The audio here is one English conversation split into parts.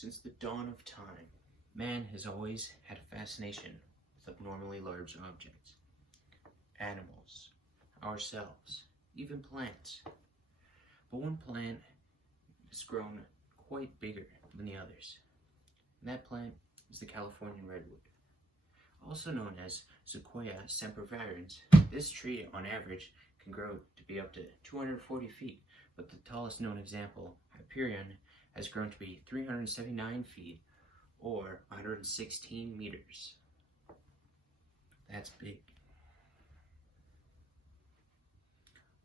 Since the dawn of time, man has always had a fascination with abnormally large objects. Animals, ourselves, even plants. But one plant has grown quite bigger than the others. And that plant is the Californian redwood. Also known as Sequoia sempervirens, this tree on average can grow to be up to 240 feet, but the tallest known example, Hyperion, has grown to be 379 feet or 116 meters. That's big.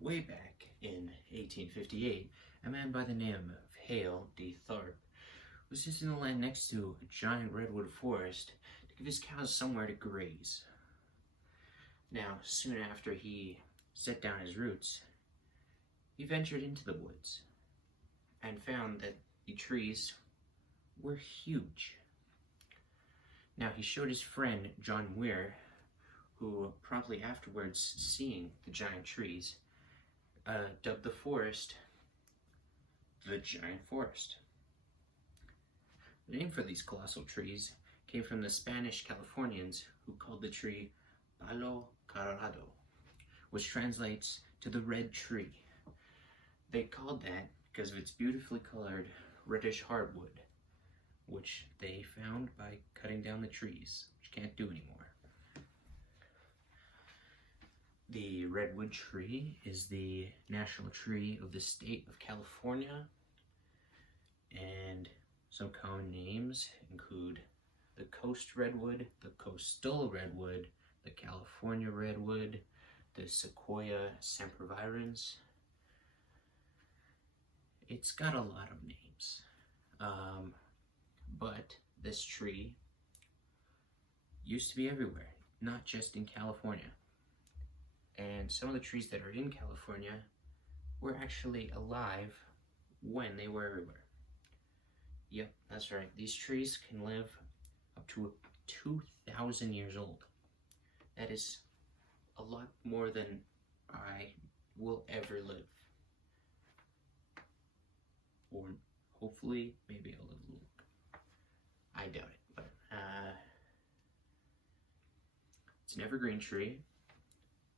Way back in 1858, a man by the name of Hale D. Tharp was using the land next to a giant redwood forest to give his cows somewhere to graze. Now, soon after he set down his roots, he ventured into the woods and found that the trees were huge. Now, he showed his friend John Muir, who promptly afterwards, seeing the giant trees, dubbed the forest the Giant Forest. The name for these colossal trees came from the Spanish Californians who called the tree Palo Colorado, which translates to the red tree. They called that because of its beautifully colored reddish hardwood, which they found by cutting down the trees, which you can't do anymore. The redwood tree is the national tree of the state of California, and some common names include the coast redwood, the coastal redwood, the California redwood, the Sequoia sempervirens. It's got a lot of names, but this tree used to be everywhere, not just in California. And some of the trees that are in California were actually alive when they were everywhere. Yep, that's right. These trees can live up to 2,000 years old. That is a lot more than I will ever live. Or hopefully, maybe I'll live longer. I doubt it, but it's an evergreen tree,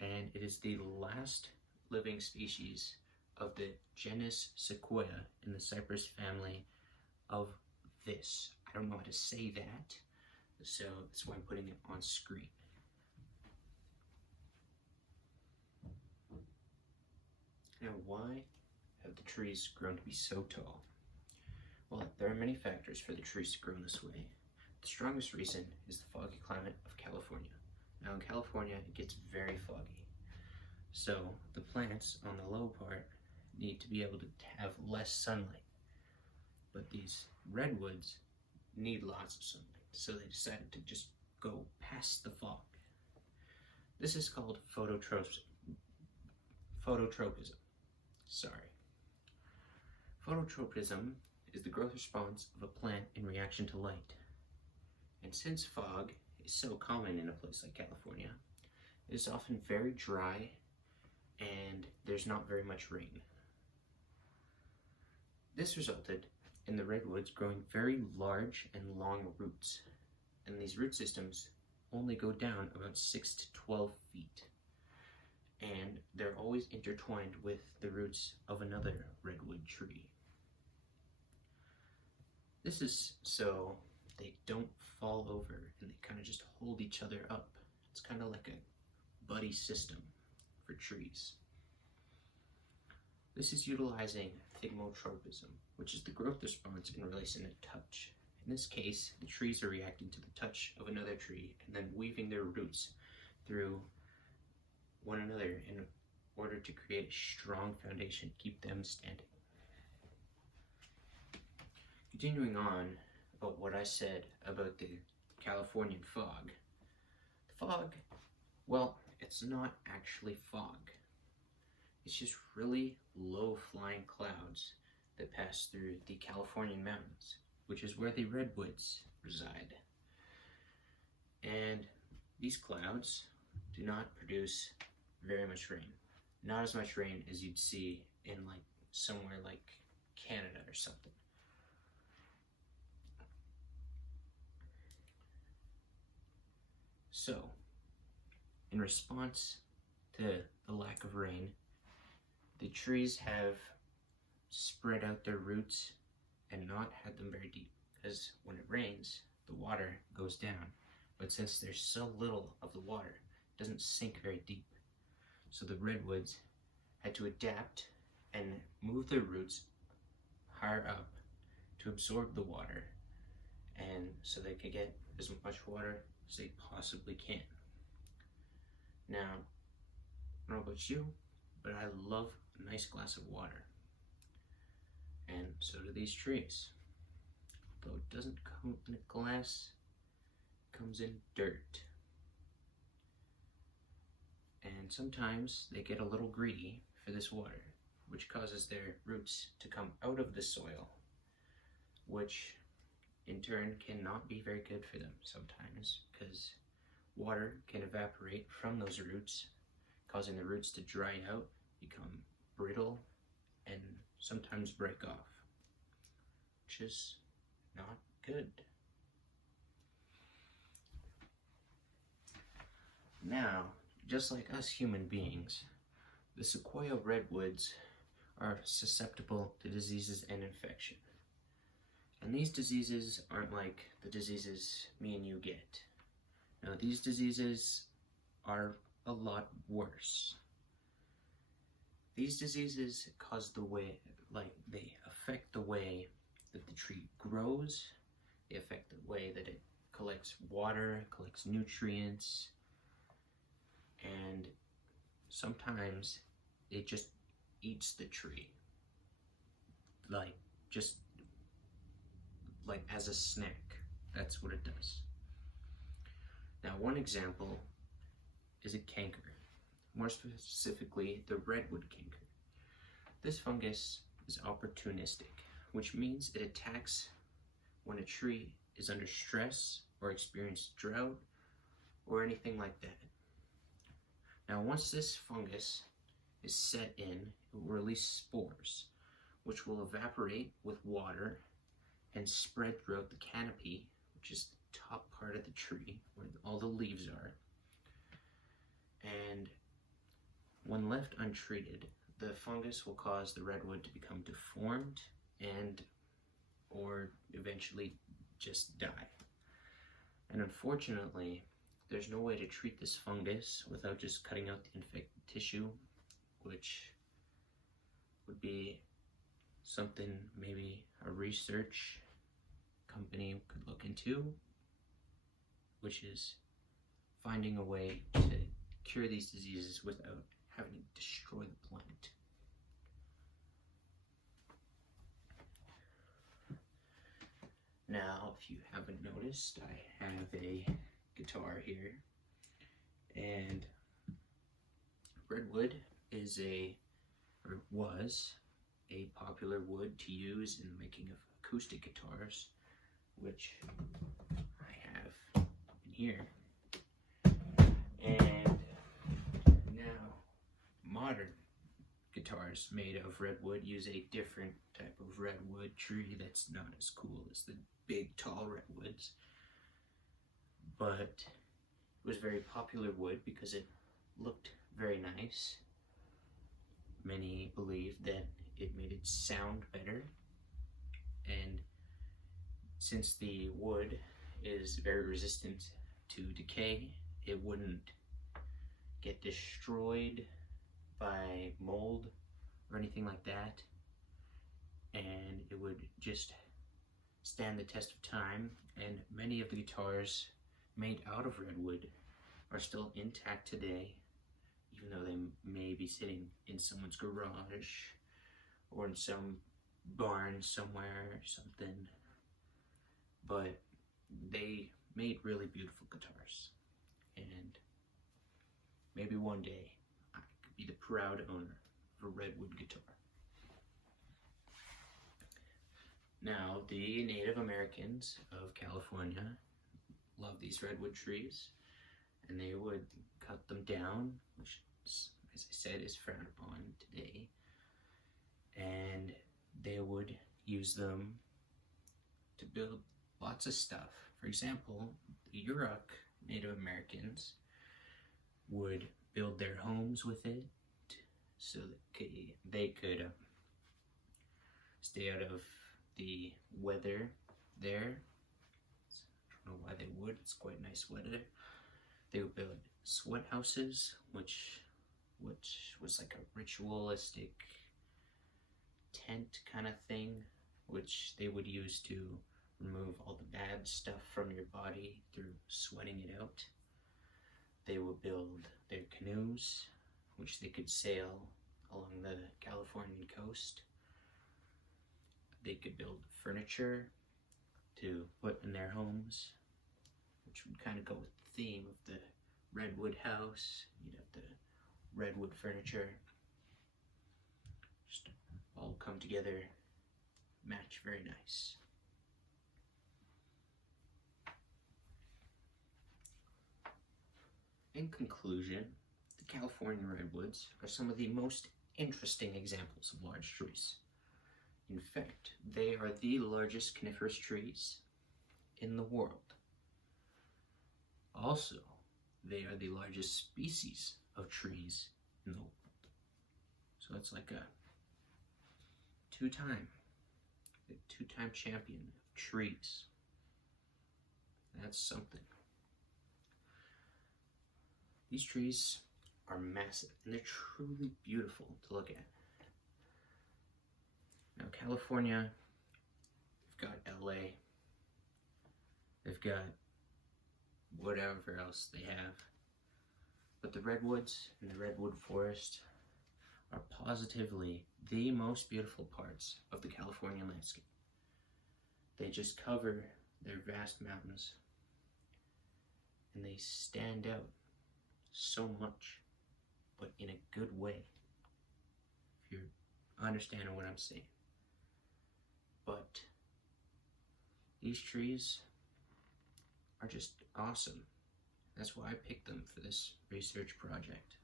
and it is the last living species of the genus Sequoia in the cypress family of this. I don't know how to say that, so that's why I'm putting it on screen. Now, why have the trees grown to be so tall? Well, there are many factors for the trees to grow this way. The strongest reason is the foggy climate of California. Now, in California, it gets very foggy. So the plants on the low part need to be able to have less sunlight. But these redwoods need lots of sunlight, so they decided to just go past the fog. This is called phototropism. Phototropism is the growth response of a plant in reaction to light. And since fog is so common in a place like California, it is often very dry and there's not very much rain. This resulted in the redwoods growing very large and long roots, and these root systems only go down about 6 to 12 feet, and they're always intertwined with the roots of another redwood tree. This is so they don't fall over and they kind of just hold each other up. It's kind of like a buddy system for trees. This is utilizing thigmotropism, which is the growth response in relation to touch. In this case, the trees are reacting to the touch of another tree and then weaving their roots through one another in order to create a strong foundation to keep them standing. Continuing on about what I said about the Californian fog. The fog, well, it's not actually fog. It's just really low-flying clouds that pass through the Californian mountains, which is where the redwoods reside. And these clouds do not produce very much rain. Not as much rain as you'd see in somewhere like Canada or something. So, in response to the lack of rain, the trees have spread out their roots and not had them very deep, because when it rains, the water goes down. But since there's so little of the water, it doesn't sink very deep. So the redwoods had to adapt and move their roots higher up to absorb the water, and so they could get as much water as they possibly can. Now, I don't know about you, but I love a nice glass of water. And so do these trees. Though it doesn't come in a glass, it comes in dirt. And sometimes they get a little greedy for this water, which causes their roots to come out of the soil, which in turn cannot be very good for them sometimes, because water can evaporate from those roots, causing the roots to dry out, become brittle, and sometimes break off, which is not good. Now, just like us human beings, the Sequoia redwoods are susceptible to diseases and infection. And these diseases aren't like the diseases me and you get. Now, these diseases are a lot worse. These diseases cause they affect the way that the tree grows, they affect the way that it collects water, collects nutrients, and sometimes it just eats the tree. Just as a snack. That's what it does. Now, one example is a canker. More specifically, the redwood canker. This fungus is opportunistic, which means it attacks when a tree is under stress or experiences drought or anything like that. Now, once this fungus is set in, it will release spores, which will evaporate with water and spread throughout the canopy, which is the top part of the tree where all the leaves are. And when left untreated, the fungus will cause the redwood to become deformed or eventually just die. And unfortunately, there's no way to treat this fungus without just cutting out the infected tissue, which would be something maybe a research company could look into, which is finding a way to cure these diseases without having to destroy the plant. Now, if you haven't noticed, I have a guitar here, and redwood was a popular wood to use in the making of acoustic guitars, which I have in here. And now, modern guitars made of redwood use a different type of redwood tree that's not as cool as the big, tall redwoods. But it was very popular wood because it looked very nice. Many believe that it made it sound better, and since the wood is very resistant to decay, it wouldn't get destroyed by mold or anything like that, and it would just stand the test of time. And many of the guitars made out of redwood are still intact today, even though they may be sitting in someone's garage or in some barn somewhere or something. But they made really beautiful guitars, and maybe one day I could be the proud owner of a redwood guitar. Now, the Native Americans of California love these redwood trees, and they would cut them down, which, as I said, is frowned upon today, and they would use them to build lots of stuff. For example, the Yurok Native Americans would build their homes with it so that they could stay out of the weather there. I don't know why they would, it's quite nice weather. They would build sweat houses, which was like a ritualistic tent kind of thing, which they would use to remove all the bad stuff from your body through sweating it out. They would build their canoes, which they could sail along the Californian coast. They could build furniture to put in their homes, which would kind of go with the theme of the redwood house. You'd have the redwood furniture. Just all come together, match very nice. In conclusion, the California redwoods are some of the most interesting examples of large trees. In fact, they are the largest coniferous trees in the world. Also, they are the largest species of trees in the world. So it's like a two-time champion of trees. That's something. These trees are massive and they're truly beautiful to look at. Now, California, they've got LA, they've got whatever else they have, but the redwoods and the redwood forest are positively the most beautiful parts of the California landscape. They just cover their vast mountains and they stand out so much, but in a good way, if you're understanding what I'm saying. But these trees are just awesome. That's why I picked them for this research project.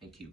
Thank you.